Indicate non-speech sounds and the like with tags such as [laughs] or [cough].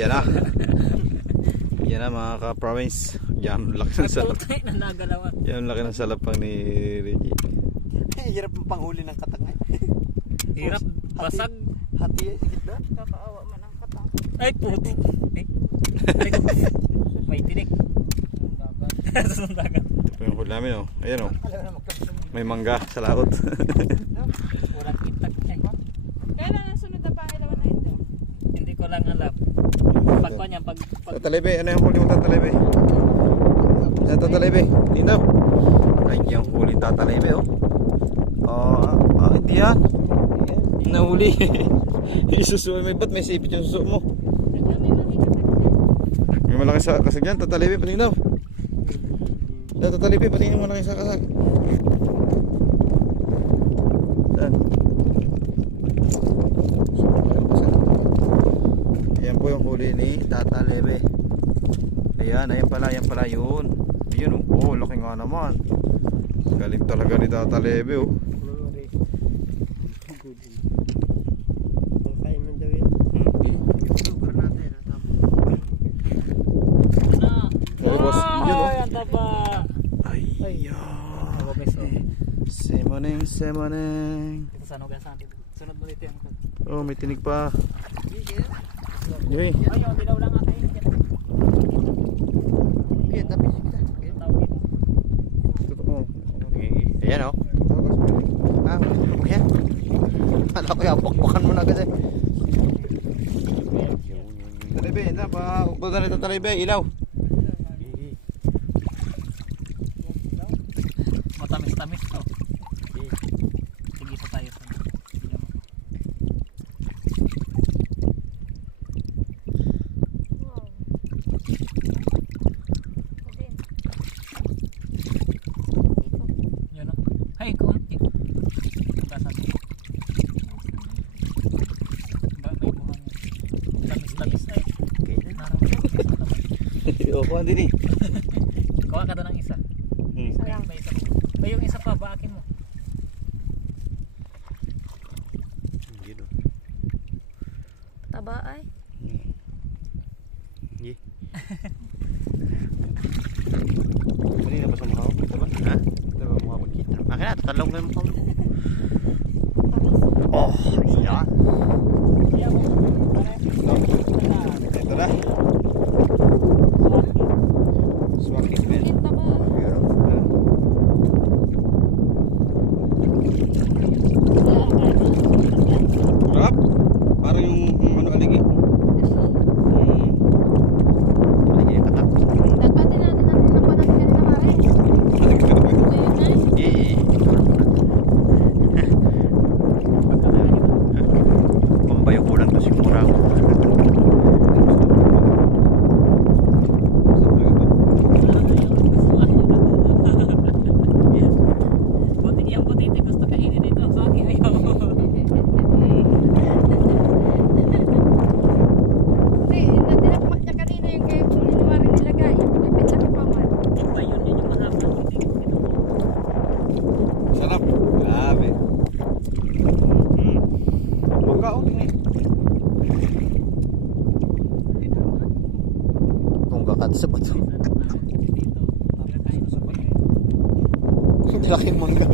yan na. Yan na mga ka-province. Yan, laki ng salap. Na nagalawan. Yan, laki ng salapang ni Reggie. [laughs] Hirap ang panghuli ng katangay. Hirap, basag. Hati eh, sigit na. Kakaawa man ang katang. Ay, puti. Eh, May tinik. Sa dagat. Ito po yung huli namin oh. Ayan oh. May mangga sa laot. [laughs] Walang itak. Eh, Kailan ang sunod na pangilawan na ito? Hindi ko lang alam. Pag ko niya, pag, pag Tatalebe, ano yung huli mo tatalebe? Yan tatalebe, dito. Ay, yung huli tatalebe oh. Ah, ah, hindi yan. Nahuli. Isuso, may ba't may sipit yung suso mo? May malaki sa kasag yan. Yan, tatalebe, patingin yung malaki sa kasag. Saan? Ayan po yung huli ni Tata Lebe. Ayan, ayan pala, ayan pala yun. Ayan oh, oh laki nga naman. Galing talaga ni Tata Lebe oh. Yun, oh. Oh. Semoneng, semoneng. Ito sa nugasan. Sunod mo dito yung Oh, may tinig pa. Yoy. Ay, yung dilaw lang ata yun. Iya, tapi dito. Tutok mo. Ayan oh. Ah, yan. Ano ko yan, pokpokan mo na agad eh. Talebe, na pa. Ukbo na nito talebe, ilaw. Matamis-tamis. Oh. Sige sa tayo. sa- Yun oh. Ay, kaunti. Nugasan. Ba, may buhang yun. Tamis-tamis ay. Parang oh, kuhan din eh. [laughs] Kuha ka doon ng isa. Hmm. May isa pa. May yung isa pa, baakin mo. Taba ay. [laughs] Kanina pa sa mukha ko. Diba? Ha? Diba mukha magkita? Akin na, tatalong na yung mukha mo. sa bato. Ang laki mangga.